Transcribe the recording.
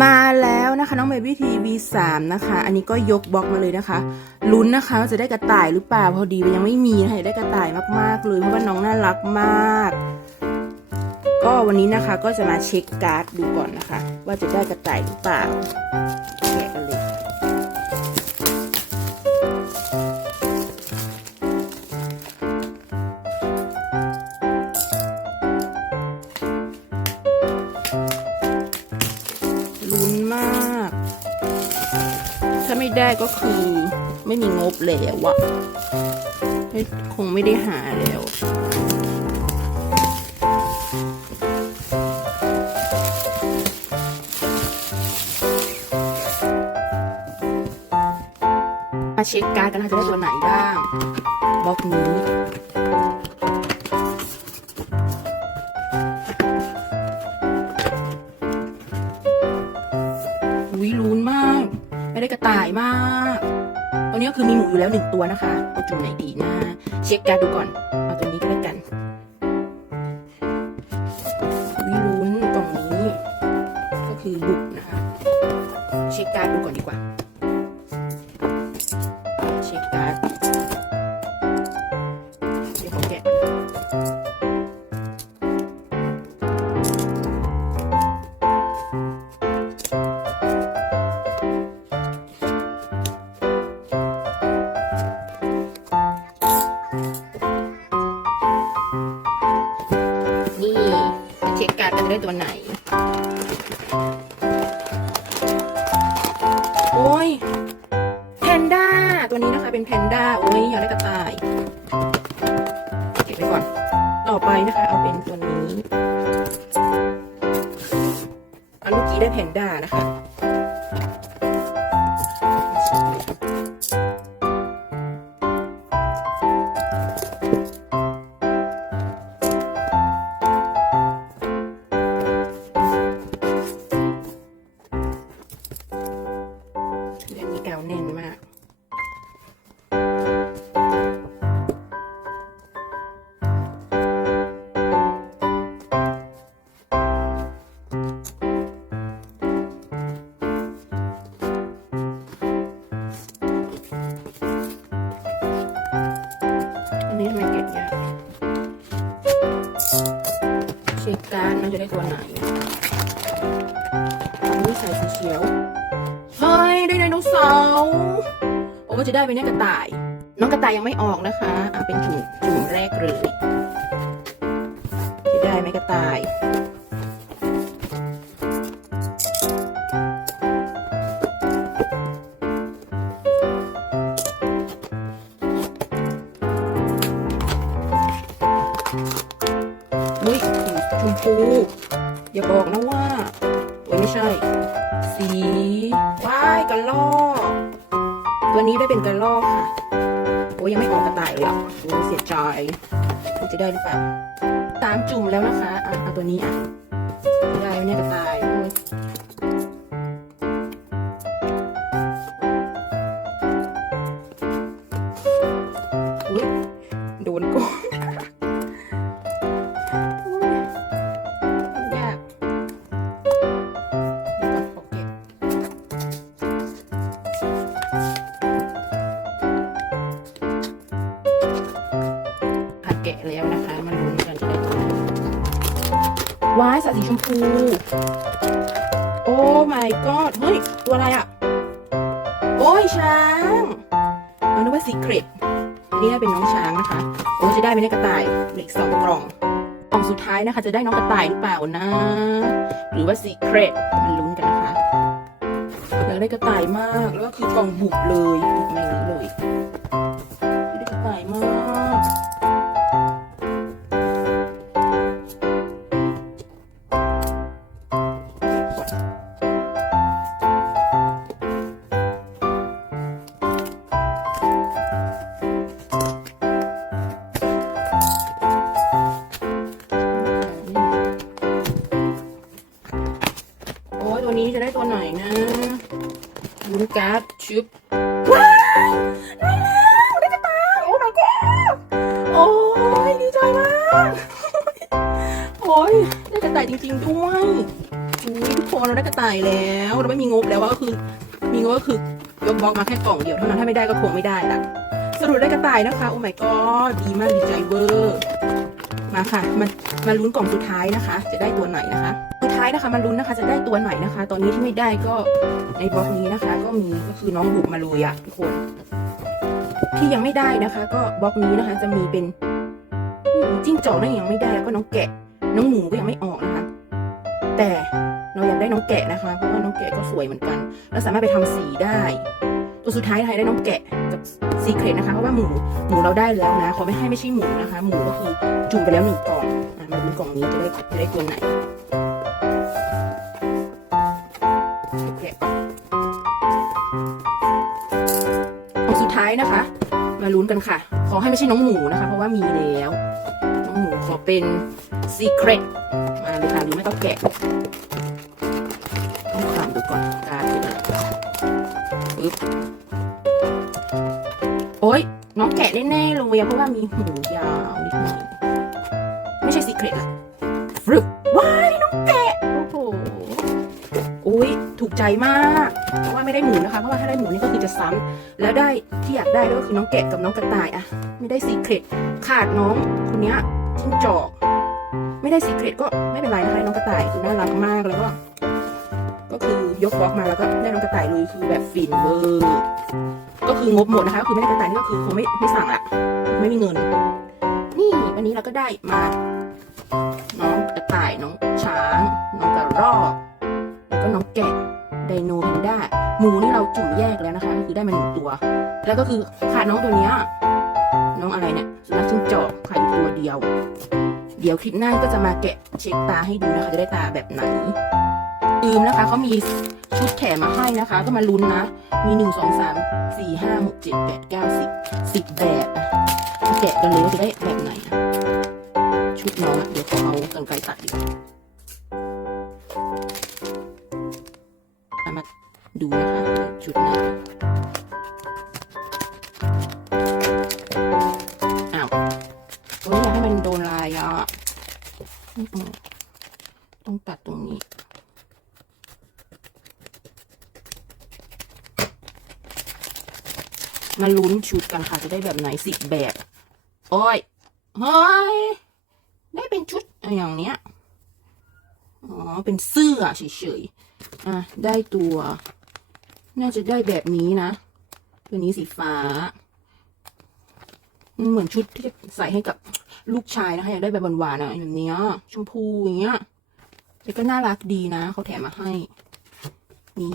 มาแล้วนะคะน้องเบบี้ทีวีสามนะคะ อันนี้ก็ยกบล็อกมาเลยนะคะลุ้นนะคะว่าจะได้กระต่ายหรือเปล่าพอดีมันยังไม่มีนะคะได้กระต่ายมากๆเลยเพราะว่าน้องน่ารักมาก ก็วันนี้นะคะก็จะมาเช็คการ์ดดูก่อนนะคะ ว่าจะได้กระต่ายหรือเปล่า ไม่ได้ก็คือ ไม่มีงบแล้วอะคงไม่ได้หาแล้วมาเช็คการ์ดกันนะจะได้ตัวไหนบ้างบล็อกนี้ อุ้ยลุ้นมาก ไม่ได้กระต่ายมาก ตัวนี้ก็คือมีหมูอยู่แล้วหนึ่งตัวนะคะเอาจุ่มไหนดีนะ เช็คการดูก่อน เอาตัวนี้ก็แล้วกันวิลุ้นกล่องนี้ ก็คือบุกนะคะ เช็คการดูก่อนดีกว่า เช็คการ นี้นะคะเป็นแพนด้าโอ้ยอยากได้กระต่ายเก็บไว้ก่อน ต่อไปนะคะเอาเป็นตัวนี้อันเมื่อกี้ได้แพนด้านะคะ กานมันจะได้ตัวไหนอันนี้ใส่สีเขียว เฮ้ย ได้ไดโนเสาร์โอ้ก็จะได้เป็นเนี่ยกระต่าย น้องกระต่ายยังไม่ออกนะคะอะเป็นจุ่มจุ่มแรกเลยจะได้ไหมกระต่าย อย่าบอกนะว่าโอ้ยไม่ใช่ สีว้ายกระลอกตัวนี้ได้เป็นกระลอกค่ะ โอ้ยยังไม่ออกกระต่ายเลยอะโอ้ยเสียใจมันจะได้หรือเปล่าตามจุ่มแล้วนะคะอะเอาตัวนี้อะได้ไหมเนี่ยกระต่ายโดนโกงโผัดแกะแล้วนะคะมาลุ้นกันจะได้ตัวไหนว้ายสัตว์สีชมพู โอ้ my god เฮ้ย ตัวอะไรอะ โอ้ยช้างเอานึกว่าสีเครตอันนี้น่าเป็นน้องช้างนะคะ โอ้จะได้ไหมเนี่ได้กระต่ายเหล็กสองกล่องกล่องสุดท้ายนะคะ จะได้น้องกระต่ายหรือเปล่านะ หรือว่าสีเครตมาลุ้นกันนะคะอยากได้กระต่ายมาก แล้วก็คือกล่องบุบเลยบุบมาอย่างนี้เลย ไระต่ายมากโอ้ยตัวนี้จะได้ตัวไหนนะลุ้นการ์ดชึบายได้กระต่ายจริง ๆ ด้วยอุ้ยทุกคนเราได้กระต่ายแล้ว เราไม่มีงบแล้วว่าก็คือ มีงบก็คือยกบล็อกมาแค่กล่องเดียวเท่านั้นถ้าไม่ได้ก็คงไม่ได้ละสรุปได้กระต่ายนะคะ โอ้ my god ดีมากดีใจเวอร์มาค่ะมามาลุ้นกล่องสุดท้ายนะคะ จะได้ตัวไหนนะคะสุดท้ายนะคะมาลุ้นนะคะจะได้ตัวไหนนะคะ ตอนนี้ที่ไม่ได้ก็ในบล็อกนี้นะคะ ก็มีก็คือน้องบุกมาเลยอะทุกคน ที่ยังไม่ได้นะคะ ก็บล็อกนี้นะคะ จะมีเป็นจิ้งจอกนั่นยังไม่ได้แล้วก็น้องแกะ น้องหมูก็ยังไม่ออกนะคะ แต่เรายากได้น้องแกะนะคะ เพราะว่าน้องแกะก็สวยเหมือนกันแล้วสามารถไปทำสีได้ ตัวสุดท้ายนะคะได้น้องแกะกับซีเครตนะคะเพราะว่าหมูหมูเราได้แล้วนะขอไม่ให้ไม่ใช่หมูนะคะ หมูก็คือจุ่มไปแล้วหนึ่งกล่องอะมาดูกล่องนี้จะได้จะได้ตัวไหนแกะก่อนกล่องสุดท้ายนะคะ มาลุ้นกันค่ะ ขอให้ไม่ใช่น้องหมูนะคะ เพราะว่ามีแล้ว เป็นซีเครตมาเลยค่ะหรือไม่ก็แกะต้องคลำดูก่อนกาคืออะไรปึ๊บโอ๊ยน้องแกะแน่ๆเลยเพราะว่ามีหูยาวนิดหน่อยไม่ใช่ซีเครตอะฟรึบว้ายน้องแกะโอ้โหอุ้ยถูกใจมาก เพราะว่าไม่ได้หมูนะคะ เพราะว่าถ้าได้หมูนี่ก็คือจะซ้ำแล้วได้ที่อยากได้ก็คือน้องแกะกับน้องกระต่ายอะไม่ได้ซีเครตขาดน้องคนเนี้ย จิ้งจอก ไม่ได้ซีเครตก็ไม่เป็นไรนะคะน้องกระต่ายคือน่ารักมากแล้วก็ ก็คือยกบล็อกมาแล้วก็ได้น้องกระต่ายเลยคือแบบฟินเวอร์ ก็คืองบหมดนะคะก็คือไม่ได้กระต่ายนี่ก็คือคงไม่ไม่สั่งละไม่มีเงิน นี่วันนี้เราก็ได้มา น้องกระต่ายน้องช้าง น้องกระรอกแล้วก็น้องแกะไดโนแพนด้าหมูนี่เราจุ่มแยกแล้วนะคะก็คือได้มาหนึ่งตัว แล้วก็คือขาดน้องตัวเนี้ย น้องอะไรเนี่ยสุนัขจิ้งจอกขาดอยู่ตัวเดียว เดี๋ยวคลิปหน้าก็จะมาแกะเช็คตาให้ดูนะคะ จะได้ตาแบบไหนอืมนะคะเขามีชุดแถมมาให้นะคะ ก็มาลุ้นนะ มีหนึ่งสองสามสี่ห้าหกเจ็ดแปดเก้าสิบสิบแบบอะแกะกันเลยว่าจะได้แบบไหนนะชุดน้องเดี๋ยวขอเอากันไกรตัดดีกว่ามาดูนะคะ ชุดไหนอ้ ต้องตัดตรงนี้ มาลุ้นชุดกันค่ะ จะได้แบบไหนสิบแบบ โอ้ย เฮ้ย ได้เป็นชุดอย่างเนี้ย อ๋อ เป็นเสื้อเฉยๆ อะ ได้ตัว น่าจะได้แบบนี้นะ ตัวนี้สีฟ้า มันเหมือนชุดที่จะใส่ให้กับ ลูกชายนะคะอยากได้แบบหวานๆอะแบบนี้ชมพูอย่างเงี้ยแต่ก็น่ารักดีนะเขาแถมมาให้นี่